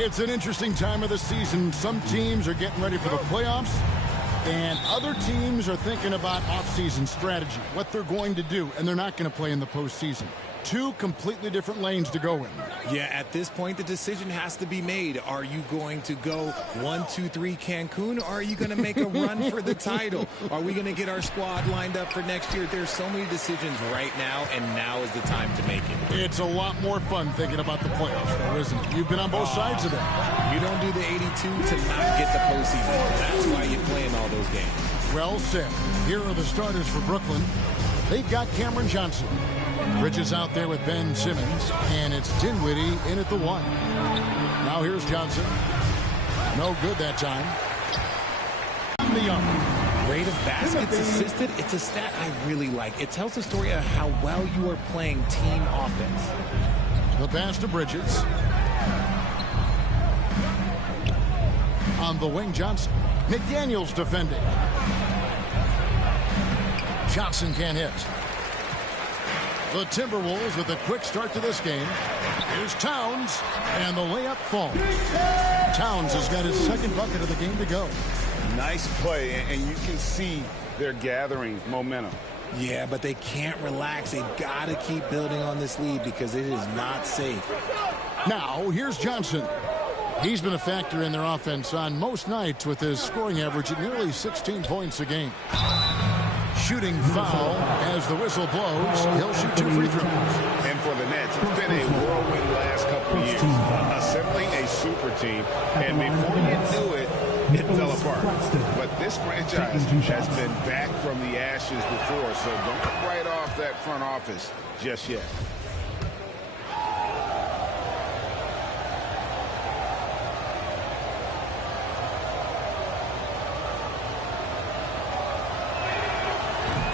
It's an interesting time of the season. Some teams are getting ready for the playoffs, and other teams are thinking about off-season strategy, what they're going to do, and they're not going to play in the postseason. Two completely different lanes to go in. Yeah, at this point, the decision has to be made. Are you going to go 1-2-3 Cancun, or are you going to make a run for the title? Are we going to get our squad lined up for next year? There's so many decisions right now, and now is the time to make it. It's a lot more fun thinking about the playoffs, though, isn't it? You've been on both sides of that. You don't do the 82 to not get the postseason. That's why you play in all those games. Well said. Here are the starters for Brooklyn. They've got Cameron Johnson. Bridges out there with Ben Simmons, and it's Dinwiddie in at the 1. Now here's Johnson. No good that time. The young. Rate of baskets assisted, it's a stat I really like. It tells the story of how well you are playing team offense. The pass to Bridges. On the wing, Johnson. McDaniels defending. Johnson can't hit. The Timberwolves with a quick start to this game. Here's Towns, and the layup falls. Towns has got his second bucket of the game to go. Nice play, and you can see they're gathering momentum. Yeah, but they can't relax. They've got to keep building on this lead because it is not safe. Now, here's Johnson. He's been a factor in their offense on most nights with his scoring average at nearly 16 points a game. Shooting foul as the whistle blows. He'll shoot 2 free throws. And for the Nets, it's been a whirlwind last couple of years. Assembling a super team, and before you knew it, it fell apart. But this franchise has been back from the ashes before, so don't write off that front office just yet.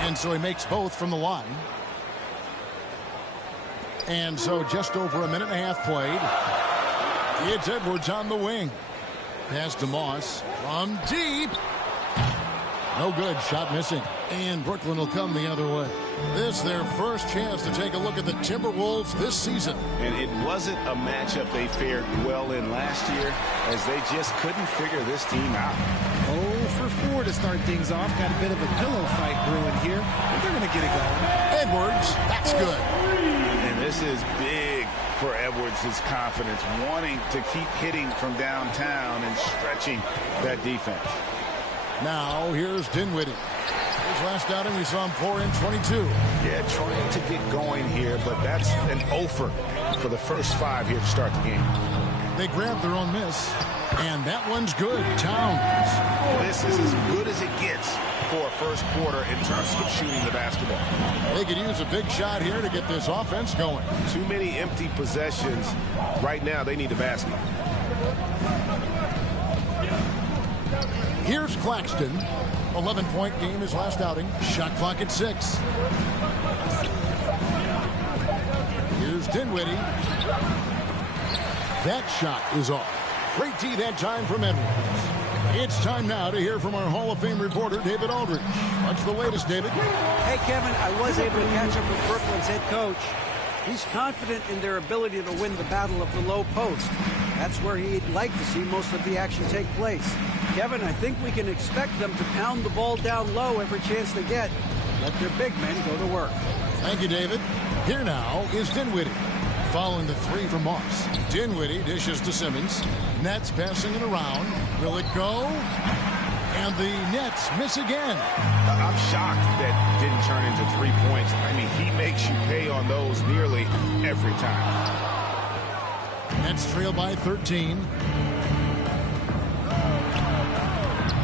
And so he makes both from the line. And so just over a minute and a half played. It's Edwards on the wing. Pass to Moss from deep. No good. Shot missing. And Brooklyn will come the other way. This is their first chance to take a look at the Timberwolves this season. And it wasn't a matchup they fared well in last year, as they just couldn't figure this team out. 0 for 4 to start things off. Got a bit of a pillow fight brewing here, but they're going to get it going. Edwards, that's good. And this is big for Edwards' confidence, wanting to keep hitting from downtown and stretching that defense. Now here's Dinwiddie. His last outing, we saw him pour in 22. Yeah, trying to get going here, but that's an offer for the first 5 here to start the game. They grabbed their own miss, and that one's good. Towns. This is as good as it gets for a first quarter in terms of shooting the basketball. They could use a big shot here to get this offense going. Too many empty possessions. Right now, they need a basket. Here's Claxton. 11-point game his last outing. Shot clock at 6. Here's Dinwiddie. That shot is off. Great D that time from Edwards. It's time now to hear from our Hall of Fame reporter, David Aldridge. What's the latest, David? Hey, Kevin, I was able to catch up with Brooklyn's head coach. He's confident in their ability to win the battle of the low post. That's where he'd like to see most of the action take place. Kevin, I think we can expect them to pound the ball down low every chance they get. Let their big men go to work. Thank you, David. Here now is Dinwiddie. Following the 3 from Moss. Dinwiddie dishes to Simmons. Nets passing it around. Will it go? And the Nets miss again. I'm shocked that didn't turn into 3 points. I mean, he makes you pay on those nearly every time. Nets trail by 13.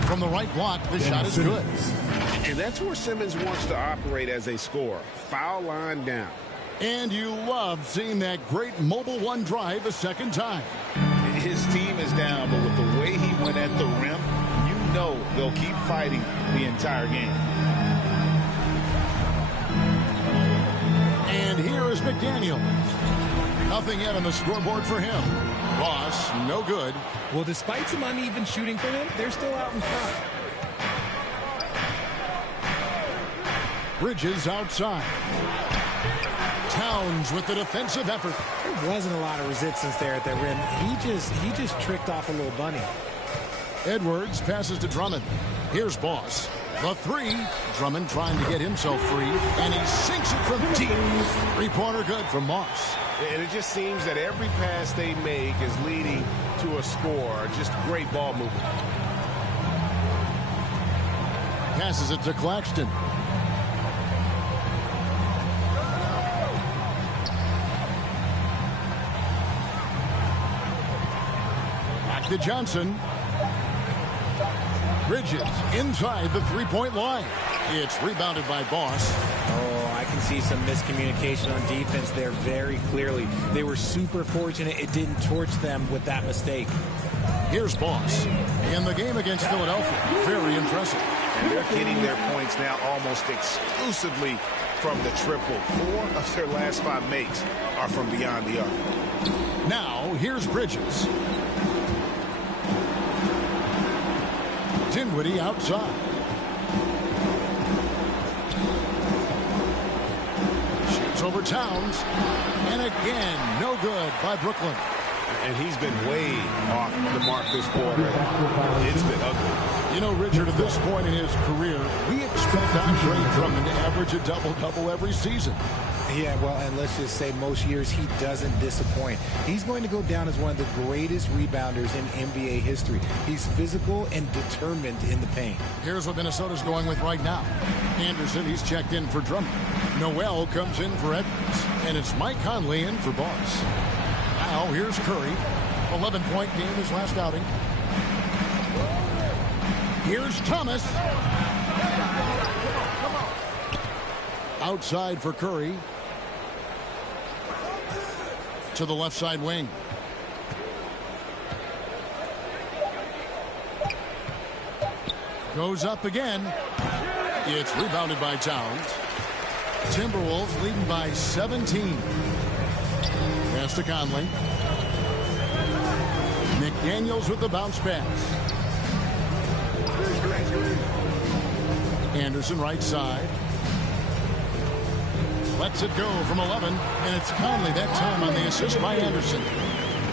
From the right block, the shot is good. And that's where Simmons wants to operate as a scorer. Foul line down. And you love seeing that great mobile one drive a second time. His team is down, but with the way he went at the rim, you know they'll keep fighting the entire game. And here is McDaniels. Nothing yet on the scoreboard for him. Ross, no good. Well, despite some uneven shooting from him, they're still out in front. Bridges outside. Towns with the defensive effort. There wasn't a lot of resistance there at the rim. He just tricked off a little bunny. Edwards passes to Drummond. Here's Boss. The three. Drummond trying to get himself free, and he sinks it from deep. Three-pointer good from Moss. And it just seems that every pass they make is leading to a score. Just great ball movement. Passes it to Claxton. Back to Johnson. Bridges inside the three-point line. It's rebounded by Boss. Oh, I can see some miscommunication on defense there very clearly. They were super fortunate it didn't torch them with that mistake. Here's Boss. In the game against Philadelphia. Very impressive. And they're getting their points now almost exclusively from the triple. 4 of their last 5 makes are from beyond the arc. Now, here's Bridges. Dinwiddie outside. Shoots over Towns. And again, no good by Brooklyn. And he's been way off the mark this quarter. It's been ugly. You know, Richard, at this point in his career, we expect Andre Drummond to average a double-double every season. Yeah, well, and let's just say most years he doesn't disappoint. He's going to go down as one of the greatest rebounders in NBA history. He's physical and determined in the paint. Here's what Minnesota's going with right now. Anderson, he's checked in for Drummond. Noel comes in for Edwards. And it's Mike Conley in for Boss. Now, here's Curry. 11-point game his last outing. Here's Thomas. Outside for Curry. To the left side wing. Goes up again. It's rebounded by Towns. Timberwolves leading by 17. Pass to Conley. McDaniels with the bounce pass. Anderson right side. Lets it go from 11, and it's Conley that time on the assist by Anderson.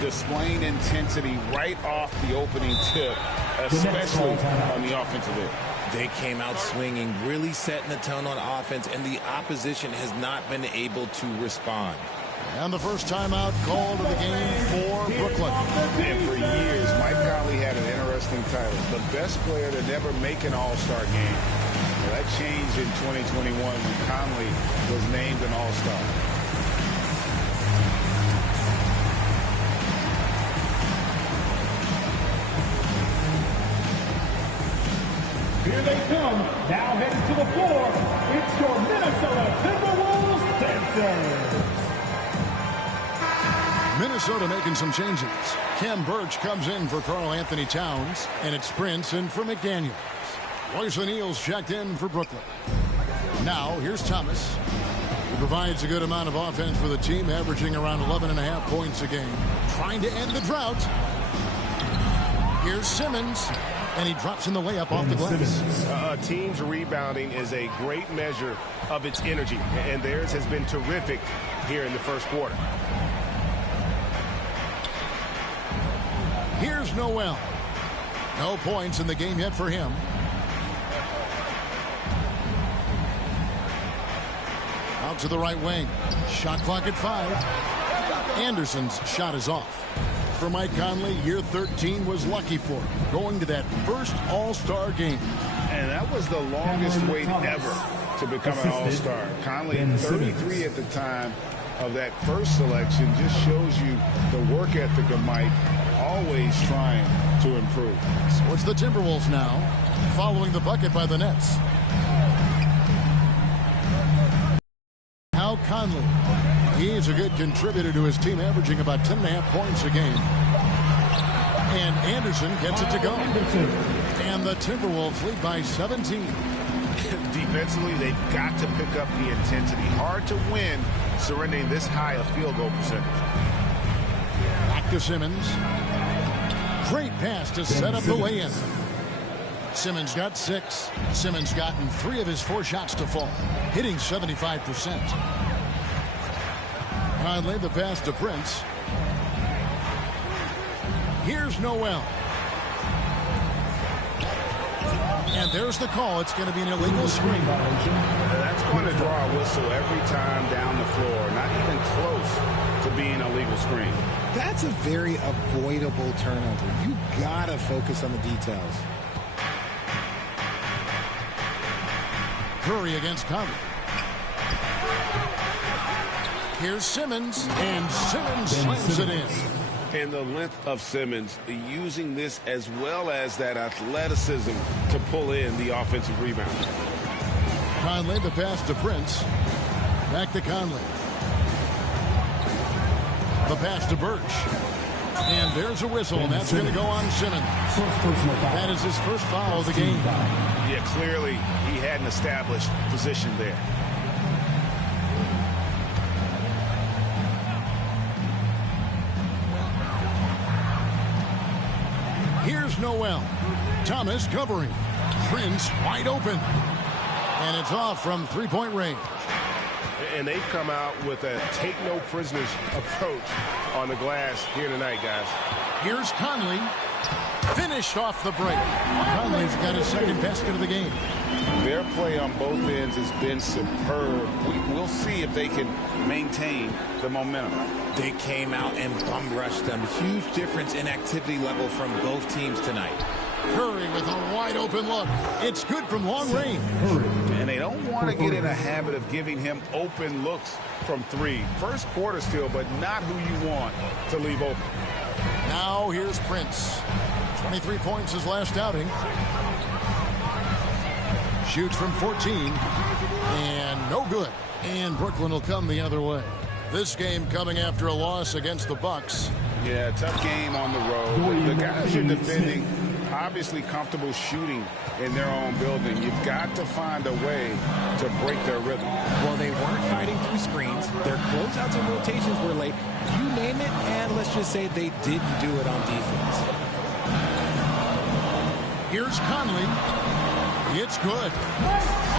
Displaying intensity right off the opening tip, especially on the offensive end. They came out swinging, really setting the tone on offense, and the opposition has not been able to respond. And the first timeout called of the game for Brooklyn. And for years, Mike Conley had an interesting title. The best player to never make an all-star game. Well, that changed in 2021 when Conley was named an all-star. Here they come, now heading to the floor. It's your Minnesota Timberwolves dancers. Minnesota making some changes. Kem Birch comes in for Karl Anthony Towns, and it's Prince in for McDaniels. Royce O'Neal's checked in for Brooklyn. Now, here's Thomas. He provides a good amount of offense for the team, averaging around 11.5 points a game. Trying to end the drought. Here's Simmons, and he drops in the layup off the glass. A team's rebounding is a great measure of its energy, and theirs has been terrific here in the first quarter. Here's Noel. No points in the game yet for him. Out to the right wing. Shot clock at 5. Anderson's shot is off. For Mike Conley, year 13 was lucky for him, going to that first All-Star game. And that was the longest wait ever to become an All-Star. Conley, 33 at the time of that first selection, just shows you the work ethic of Mike, always trying to improve. So it's the Timberwolves now, following the bucket by the Nets. Now Conley. He's a good contributor to his team, averaging about 10.5 points a game. And Anderson gets it to go. And the Timberwolves lead by 17. Defensively, they've got to pick up the intensity. Hard to win surrendering this high a field goal percentage. Back to Simmons. Great pass to set up the lay-in. Simmons got 6. Simmons gotten 3 of his 4 shots to fall, hitting 75%. Conley, the pass to Prince. Here's Noel. And there's the call. It's going to be an illegal screen. That's going to draw a whistle every time down the floor. Not even close to being a legal screen. That's a very avoidable turnover. You got to focus on the details. Curry against Conley. Here's Simmons, and Simmons slams it in. And the length of Simmons using this as well as that athleticism to pull in the offensive rebound. Conley, the pass to Prince. Back to Conley. The pass to Birch. And there's a whistle, and that's going to go on Simmons. That is his first foul of the game. Yeah, clearly he had an established position there. Here's Noel. Thomas covering. Prince wide open. And it's off from three-point range. And they've come out with a take-no-prisoners approach on the glass here tonight, guys. Here's Conley. Finished off the break. Conley's got his second basket of the game. Their play on both ends has been superb. We'll see if they can maintain the momentum. They came out and bum rushed them. Huge difference in activity level from both teams tonight. Curry with a wide open look. It's good from long range. And they don't want to get in a habit of giving him open looks from three. First quarter still, but not who you want to leave open. Now here's Prince. 23 points his last outing. Shoots from 14. And no good. And Brooklyn will come the other way. This game coming after a loss against the Bucks. Yeah, tough game on the road. The guys you're defending, obviously comfortable shooting in their own building. You've got to find a way to break their rhythm. Well, they weren't fighting through screens. Their closeouts and rotations were late. You name it, and let's just say they didn't do it on defense. Here's Conley. It's good.